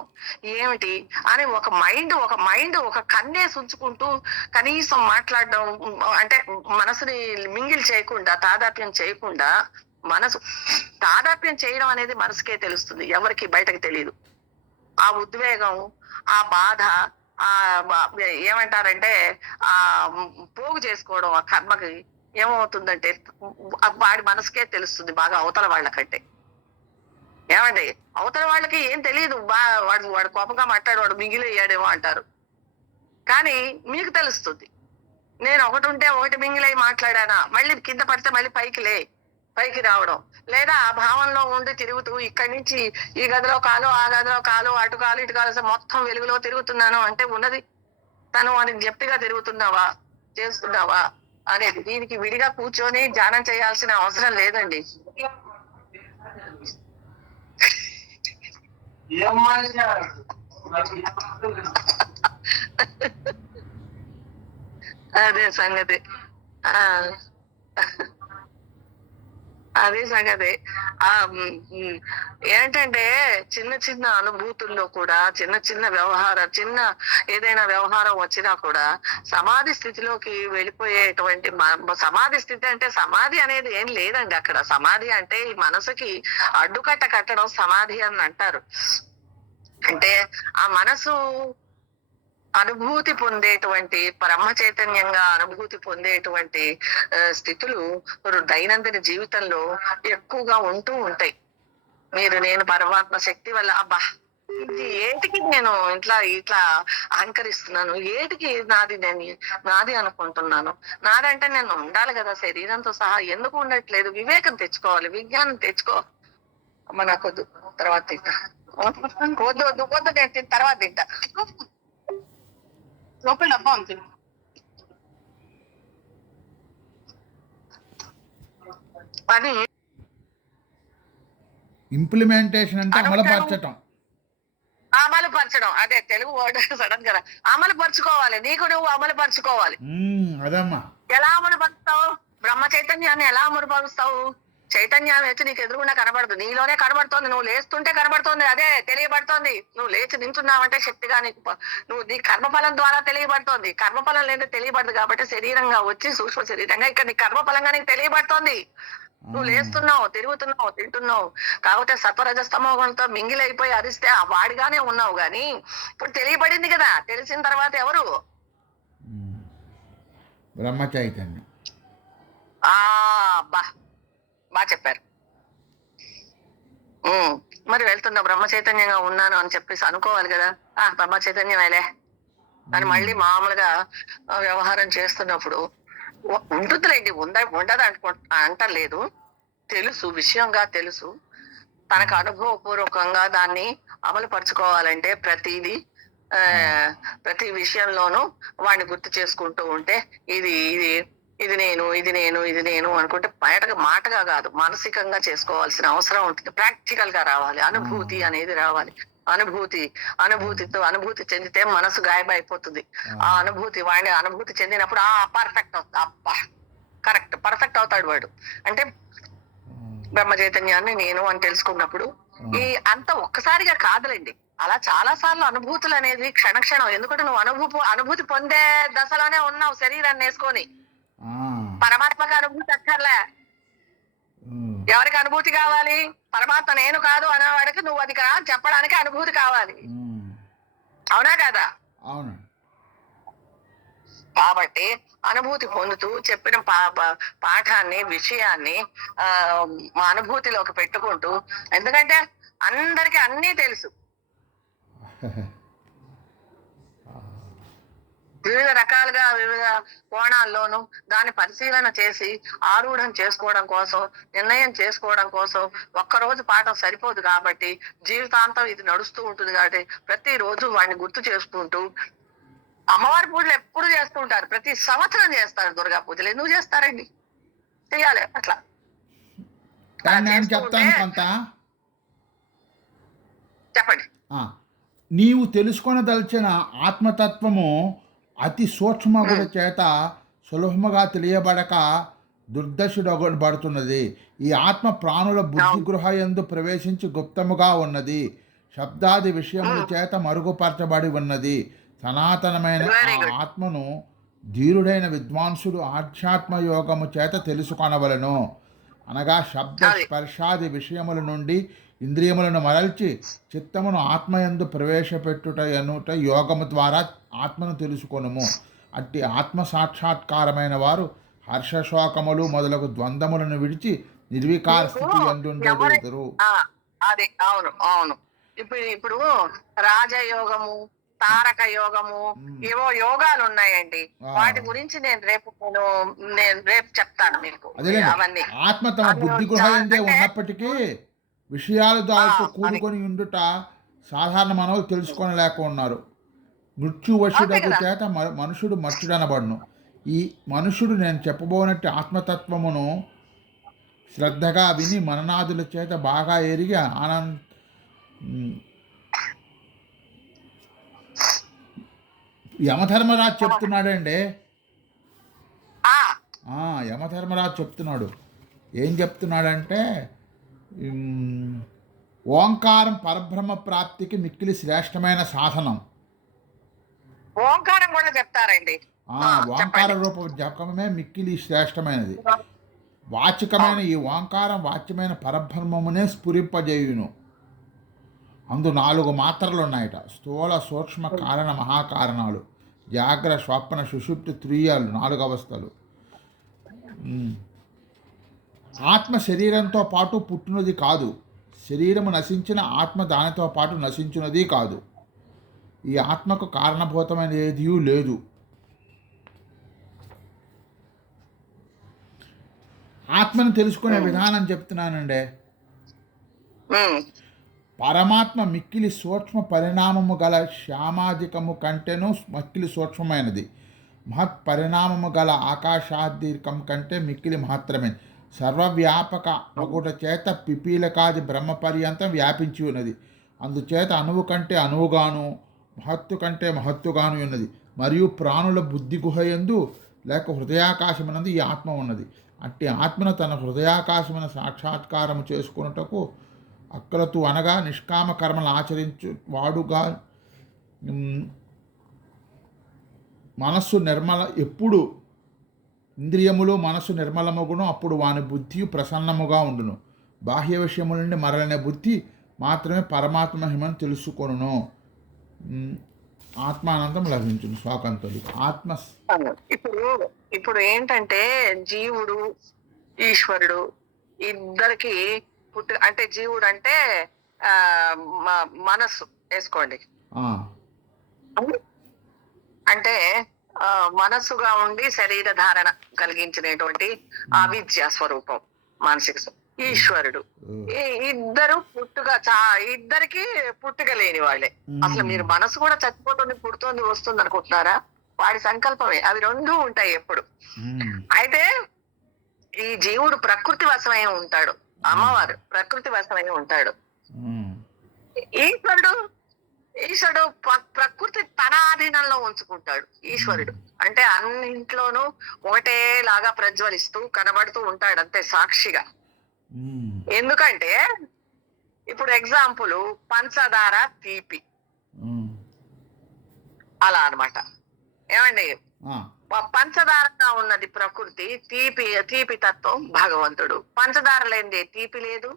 ఏమిటి అని ఒక కన్నేసి ఉంచుకుంటూ కనీసం మాట్లాడడం, అంటే మనసుని మింగిల్ చేయకుండా, తాదాత్మ్యం చేయకుండా, మనసు తాదాత్మ్యం చేయడం అనేది మనసుకే తెలుస్తుంది, ఎవరికి బయటకు తెలియదు. ఆ ఉద్వేగం, ఆ బాధ, ఆ ఏమంటారంటే ఆ పోగు చేసుకోవడం, ఆ కర్మకి ఏమవుతుందంటే వాడి మనసుకే తెలుస్తుంది బాగా, అవతల వాళ్ళకంటే. ఏమండి, అవతల వాళ్ళకి ఏం తెలియదు, వాడు కోపంగా మాట్లాడు, వాడు మిగిలియ్యాడేమో అంటారు. కానీ మీకు తెలుస్తుంది, నేను ఒకటి ఉంటే ఒకటి మింగిలై మాట్లాడానా, మళ్ళీ కింద పడితే మళ్ళీ పైకి రావడం, లేదా ఆ భావంలో ఉండి తిరుగుతూ ఇక్కడి నుంచి ఈ గదిలో కాలు, ఆ గదిలో కాలు, అటు కాలు ఇటు కాలు, మొత్తం వెలుగులో తిరుగుతున్నాను అంటే ఉన్నది తను అని గట్టిగా తిరుగుతున్నావా, చేస్తున్నావా అనేది. దీనికి విడిగా కూర్చొని ధ్యానం చేయాల్సిన అవసరం లేదండి. అదే సంగతి. ఆ అదే సంగతి. ఆ ఏంటంటే చిన్న చిన్న అనుభూతుల్లో కూడా, చిన్న ఏదైనా వ్యవహారం వచ్చినా కూడా సమాధి స్థితిలోకి వెళ్ళిపోయేటువంటి సమాధి స్థితి అంటే సమాధి అనేది ఏం లేదండి అక్కడ. సమాధి అంటే ఈ మనసుకి అడ్డుకట్ట కట్టడం సమాధి అని అంటారు. అంటే ఆ మనసు అనుభూతి పొందేటువంటి, బ్రహ్మ చైతన్యంగా అనుభూతి పొందేటువంటి స్థితులు దైనందిన జీవితంలో ఎక్కువగా ఉంటూ ఉంటాయి. నేను పరమాత్మ శక్తి వల్ల అబ్బా, ఇది ఏటికి నేను ఇట్లా అహంకరిస్తున్నాను, ఏటికి నాది అనుకుంటున్నాను. నాదంటే నేను ఉండాలి కదా, శరీరంతో సహా ఎందుకు ఉండట్లేదు? వివేకం తెచ్చుకోవాలి, విజ్ఞానం తెచ్చుకో. అమ్మ నాకొద్దు, తర్వాత తింటా. వద్దు నేను తర్వాత తింటా. లోపల డబ్బా ఉంది. అది ఇంప్లిమెంటేషన్ అంటే అమలుపరచటం. అదే తెలుగు వర్డ్ సడన్ గా అమలు పరుచుకోవాలి. నీకు నువ్వు అమలు పరుచుకోవాలి. అదమ్మా, ఎలా అమలు పరుస్తావు? బ్రహ్మ చైతన్యాన్ని ఎలా అమలు పరుస్తావు? చైతన్యం అయితే నీకు ఎదురుగుండా కనబడదు, నీలోనే కనబడుతోంది. నువ్వు లేస్తుంటే కనబడుతోంది, అదే తెలియబడుతోంది. నువ్వు లేచి నించున్నావంటే శక్తిగా నీ కర్మఫలం ద్వారా తెలియబడుతోంది. కర్మఫలం లేదా తెలియబడదు కాబట్టి శరీరంగా వచ్చి సూక్ష్మ శరీరంగా ఇక్కడ నీ కర్మఫలంగా నీకు తెలియబడుతోంది. నువ్వు లేస్తున్నావు, తిరుగుతున్నావు, తింటున్నావు. కాకపోతే సత్వరజస్తమోగుణంతో మింగిలైపోయి అరిస్తే ఆ వాడిగానే ఉన్నావు. గాని ఇప్పుడు తెలియబడింది కదా, తెలిసిన తర్వాత ఎవరు? బ్రహ్మ చైతన్యం. బాగా చెప్పారు. మరి వెళ్తున్నా బ్రహ్మ చైతన్యంగా ఉన్నాను అని చెప్పేసి అనుకోవాలి కదా. బ్రహ్మ చైతన్యమేలే అని మళ్ళీ మామూలుగా వ్యవహారం చేస్తున్నప్పుడు ఉంటుందిలేండి, ఉండదు అంటలేదు. విషయంగా తెలుసు. తనకు అనుభవపూర్వకంగా దాన్ని అమలు పరుచుకోవాలంటే ప్రతి విషయంలోనూ వాడిని గుర్తు చేసుకుంటూ ఉంటే ఇది నేను అనుకుంటే మాటగా కాదు, మానసికంగా చేసుకోవాల్సిన అవసరం ఉంటుంది. ప్రాక్టికల్ గా రావాలి, అనుభూతి అనేది రావాలి. అనుభూతి చెందితే మనసు గాయమైపోతుంది. ఆ వాడిని అనుభూతి చెందినప్పుడు పర్ఫెక్ట్ అవుతాడు వాడు. అంటే బ్రహ్మ చైతన్యాన్ని నేను అని తెలుసుకున్నప్పుడు ఈ అంత ఒక్కసారిగా కాదులేండి, అలా చాలా సార్లు అనుభూతులు అనేది క్షణక్షణం. ఎందుకంటే నువ్వు అనుభూతి పొందే దశలోనే ఉన్నావు శరీరాన్ని వేసుకొని. పరమాత్మగా అనుభూతి అక్కర్లే. ఎవరికి అనుభూతి కావాలి? పరమాత్మ నేను కాదు అనేవాడికి నువ్వు అది చెప్పడానికి అనుభూతి కావాలి. అవునా కదా? అవును. కాబట్టి అనుభూతి పొందుతూ చెప్పిన పాఠాన్ని, విషయాన్ని మా అనుభూతిలోకి పెట్టుకుంటూ, ఎందుకంటే అందరికి అన్నీ తెలుసు, వివిధ రకాలుగా వివిధ కోణాల్లోనూ దాన్ని పరిశీలన చేసి ఆరూఢం చేసుకోవడం కోసం, నిర్ణయం చేసుకోవడం కోసం ఒక్కరోజు పాఠం సరిపోదు. కాబట్టి జీవితాంతం ఇది నడుస్తూ ఉంటుంది. కాబట్టి ప్రతిరోజు వాడిని గుర్తు చేసుకుంటూ, అమ్మవారి పూజలు ఎప్పుడు చేస్తూ ఉంటారు, ప్రతి సంవత్సరం చేస్తారు. దుర్గా పూజలు ఎందుకు చేస్తారండి? చెయ్యాలి అట్లా. నేను చెప్తాను కొంత. చెప్పండి. ఆ, నీవు తెలుసుకొనదలిచిన ఆత్మతత్వము అతి సూక్ష్మగుణ చేత సులభముగా తెలియబడక దుర్దశుడబడుతున్నది. ఈ ఆత్మ ప్రాణుల బుద్ధి గృహయందు ప్రవేశించి గుప్తముగా ఉన్నది. శబ్దాది విషయముల చేత మరుగుపరచబడి ఉన్నది. సనాతనమైన Very ఆ good. ఆత్మను ధీరుడైన విద్వాంసుడు ఆధ్యాత్మ యోగము చేత తెలుసుకొనవలను. అనగా శబ్ద అది. స్పర్శాది విషయముల నుండి ఇంద్రియములను మరల్చి చిత్తమును ఆత్మయందు ప్రవేశపెట్టుట ఎనుట యోగము ద్వారా ఆత్మను తెలుసుకొనుము. అట్టి ఆత్మ సాక్షాత్కారమైన వారు హర్షశోకములు మొదలగు ద్వంద్వములను విడిచి నిర్వికార స్థితి ఎందుండెదరు. ఆ, అది అవును అవును. ఇప్పుడు ఇప్పుడు రాజయోగము, తారక యోగము, ఏవో యోగాలు ఉన్నాయండి. ఆ. వాటి గురించి నేను రేపు చెప్తాను మీకు అదేలేండి, అవన్నీ. ఆత్మ తమ బుద్ధి గృహయందే ఉన్నప్పటికీ విషయాలు దానితో కూడుకొని ఉండుట సాధారణ మనవులు తెలుసుకొనలేక ఉన్నారు. మృత్యువశుడకు అంతే కదా. చేత మనుషుడు మర్చుడనబడును. ఈ మనుషుడు నేను చెప్పబోనట్టి ఆత్మతత్వమును శ్రద్ధగా విని మననాదుల చేత బాగా ఎరిగి యమధర్మరాజు చెప్తున్నాడండి. ఆ, యమధర్మరాజు చెప్తున్నాడు. ఏం చెప్తున్నాడంటే ఓంకారం పరబ్రహ్మ ప్రాప్తికి మిక్కిలి శ్రేష్టమైన సాధనం. ఓంకారం కూడా చెప్తారండి. ఓంకార రూప జపమే మిక్కిలి శ్రేష్టమైనది. వాచికమైన ఈ ఓంకారం వాచ్యమైన పరబ్రహ్మమునే స్ఫురింపజేయును. అందు 4 మాత్రలు ఉన్నాయట. స్థూల సూక్ష్మ కారణ మహాకారణాలు, జాగ్ర స్వప్న సుషుప్తి తురియాలు 4 అవస్థలు. ఆత్మ శరీరంతో పాటు పుట్టినది కాదు. శరీరము నశించిన ఆత్మ దానితో పాటు నశించినది కాదు. ఈ ఆత్మకు కారణభూతమైన ఏదీ లేదు. ఆత్మను తెలుసుకునే విధానం చెప్తున్నానండి. పరమాత్మ మిక్కిలి సూక్ష్మ పరిణామము గల శ్యామాధికము కంటేనూ మిక్కిలి సూక్ష్మమైనది. మహత్ పరిణామము గల ఆకాశాదీర్కం కంటే మిక్కిలి మహత్తరమైనది. సర్వవ్యాపక అగుట చేత పిపీలకాది బ్రహ్మ పర్యంతం వ్యాపించి ఉన్నది. అందుచేత అణువు కంటే అణువుగాను, మహత్తు కంటే మహత్తుగాను ఉన్నది. మరియు ప్రాణుల బుద్ధి గుహయందు లేక హృదయాకాశమునందు ఈ ఆత్మ ఉన్నది. అట్టి ఆత్మను తన హృదయాకాశమున సాక్షాత్కారము చేసుకున్నటకు అక్రతు అనగా నిష్కామ కర్మలు ఆచరించు వాడుగా మనస్సు నిర్మల ఎప్పుడు ఇంద్రియములు మనస్సు నిర్మలమగును అప్పుడు వాని బుద్ధి ప్రసన్నముగా ఉండును. బాహ్య విషయముల నుండి మరలనే బుద్ధి మాత్రమే పరమాత్మ మహిమను తెలుసుకొనును. ఆత్మానందం లభించును. స్వాకంతుడు ఆత్మ. ఇప్పుడు ఏంటంటే జీవుడు ఈశ్వరుడు ఇద్దరికి అంటే జీవుడు అంటే మనస్సు వేసుకోండి. అంటే మనస్సుగా ఉండి శరీర ధారణ కలిగించినటువంటి అవిద్య స్వరూపం మానసిక ఈశ్వరుడు. ఈ ఇద్దరు ఇద్దరికి పుట్టుక లేని వాళ్ళే. అసలు మీరు మనసు కూడా చచ్చిపోతుంది, పుడుతోంది, వస్తుంది అనుకుంటున్నారా? వాడి సంకల్పమే. అవి రెండూ ఉంటాయి ఎప్పుడు. అయితే ఈ జీవుడు ప్రకృతి వశమై ఉంటాడు, అమ్మవారు ప్రకృతి వశమై ఉంటాడు. ఈశ్వరుడు ప్రకృతి తన ఆధీనంలో ఉంచుకుంటాడు. ఈశ్వరుడు అంటే అన్నింట్లోనూ ఒకటేలాగా ప్రజ్వలిస్తూ కనబడుతూ ఉంటాడు, అంతే సాక్షిగా. ఎందుకంటే ఇప్పుడు ఎగ్జాంపుల్ పంచదార తీపి అలా అన్నమాట. ఏమండి, పంచదారగా ఉన్నది ప్రకృతి, తీపి తత్వం భగవంతుడు. పంచదార లేనిదే తీపి లేదు,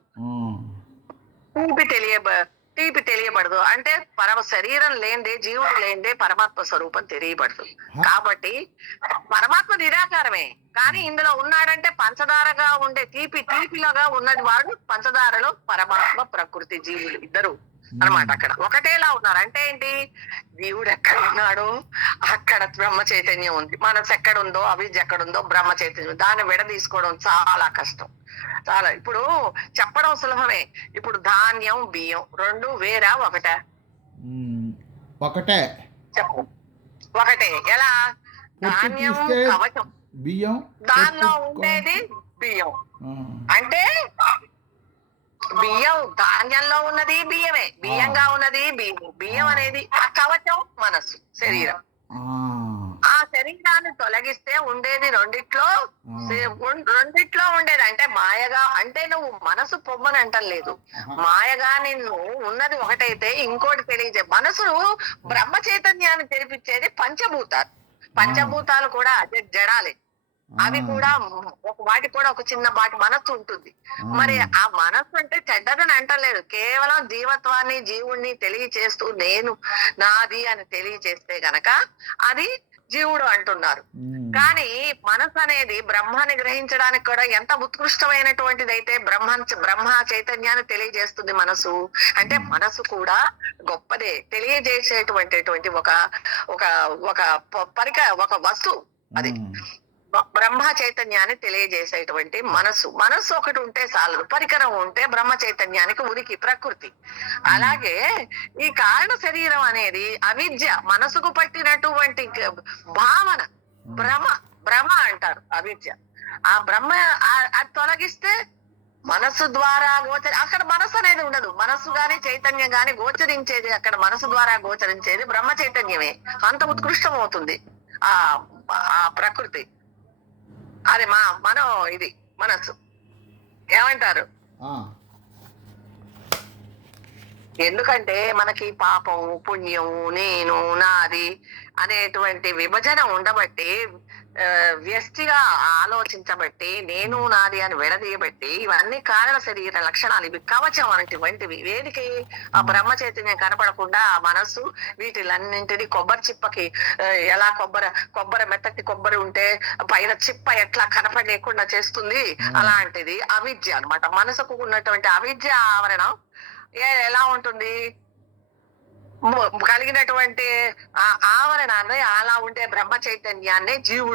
తీపి తెలియబడదు. అంటే శరీరం లేనిదే, జీవుడు లేనిదే పరమాత్మ స్వరూపం తెలియబడదు. కాబట్టి పరమాత్మ నిరాకారమే, కానీ ఇందులో ఉన్నాడంటే పంచదారగా ఉండే తీపిలాగా ఉన్నది వాడు. పంచదారలో పరమాత్మ ప్రకృతి జీవులు ఇద్దరు అన్నమాట. అక్కడ ఒకటేలా ఉన్నారు. అంటే ఏంటి, జీవుడు ఎక్కడ ఉన్నాడో అక్కడ బ్రహ్మ చైతన్యం ఉంది. మనసు ఎక్కడుందో అవిద్య ఎక్కడుందో బ్రహ్మ చైతన్యం. దాన్ని విడదీసుకోవడం చాలా కష్టం. చాలా ఇప్పుడు చెప్పడం సులభమే. ఇప్పుడు ధాన్యం బియ్యం రెండు వేరా ఒకటే? చెప్పు, ఒకటే. ఎలా? ధాన్యం కవచం, బియ్యం, దానిలో ఉండేది బియ్యం. అంటే బియ్యం ధాన్యంలో ఉన్నది బియ్యమే, బియ్యంగా ఉన్నది బియ్యం అనేది ఆ కవచం మనస్సు శరీరం. ఆ, ఆ శరీరాన్ని తొలగిస్తే ఉండేది రెండిట్లో ఆ. రెండిట్లో ఉండేది అంటే మాయగా, అంటే నువ్వు మనసు పొమ్మని అంటలేదు, ఆహా. మాయగా నిన్ను ఉన్నది ఒకటైతే ఇంకోటి తెలియజే మనసు బ్రహ్మ చైతన్యాన్ని తెలిపించేది పంచభూతాలు. పంచభూతాలు కూడా అదే జడాలే, అవి కూడా వాటికి కూడా ఒక చిన్న వాటి మనస్సు ఉంటుంది. మరి ఆ మనస్సు అంటే చెడ్డదని అంటలేదు, కేవలం జీవత్వాన్ని జీవుణ్ణి తెలియచేస్తూ నేను నాది అని తెలియచేస్తే గనక అది జీవుడు అంటున్నారు. కానీ మనసు అనేది బ్రహ్మాన్ని గ్రహించడానికి కూడా ఎంత ఉత్కృష్టమైనటువంటిది అయితే బ్రహ్మ చైతన్యాన్ని తెలియజేస్తుంది మనసు. అంటే మనసు కూడా గొప్పదే, తెలియజేసేటువంటి ఒక ఒక ఒక ఒక వస్తువు అది. బ్రహ్మ చైతన్యాన్ని తెలియజేసేటువంటి మనస్సు ఒకటి ఉంటే చాలు, పరికరం ఉంటే బ్రహ్మ చైతన్యానికి ఉనికి ప్రకృతి. అలాగే ఈ కారణ శరీరం అనేది అవిద్య, మనసుకు పట్టినటువంటి భావన, భ్రమ అంటారు అవిద్య. ఆ బ్రహ్మ అది తొలగిస్తే మనస్సు ద్వారా అక్కడ మనస్సు అనేది ఉండదు. మనస్సు గాని చైతన్యం గాని గోచరించేది అక్కడ మనసు ద్వారా గోచరించేది బ్రహ్మ చైతన్యమే. అంత ఉత్కృష్టం అవుతుంది ఆ ఆ ప్రకృతి. అది మనం ఇది మనస్సు ఏమంటారు? ఎందుకంటే మనకి పాపం పుణ్యం నేను నాది అనేటువంటి విభజన ఉండబట్టి, వ్యష్టిగా ఆలోచించబట్టి, నేను నాది అని విడదీయబట్టి, ఇవన్నీ కారణ శరీర లక్షణాలు. ఇవి కవచం వంటివి. వేదికి ఆ బ్రహ్మ చైతన్యం కనపడకుండా ఆ మనస్సు వీటిలన్నింటినీ కొబ్బరి చిప్పకి ఎలా కొబ్బరి మెత్తటి కొబ్బరి ఉంటే పైన చిప్ప ఎట్లా కనపడలేకుండా చేస్తుంది, అలాంటిది అవిద్య అన్నమాట. మనసుకు ఉన్నటువంటి అవిద్య ఆవరణం ఎలా ఉంటుంది, కలిగినటువంటి ఆ ఆవరణాన్ని అలా ఉండే బ్రహ్మ చైతన్యాన్ని జీవుడు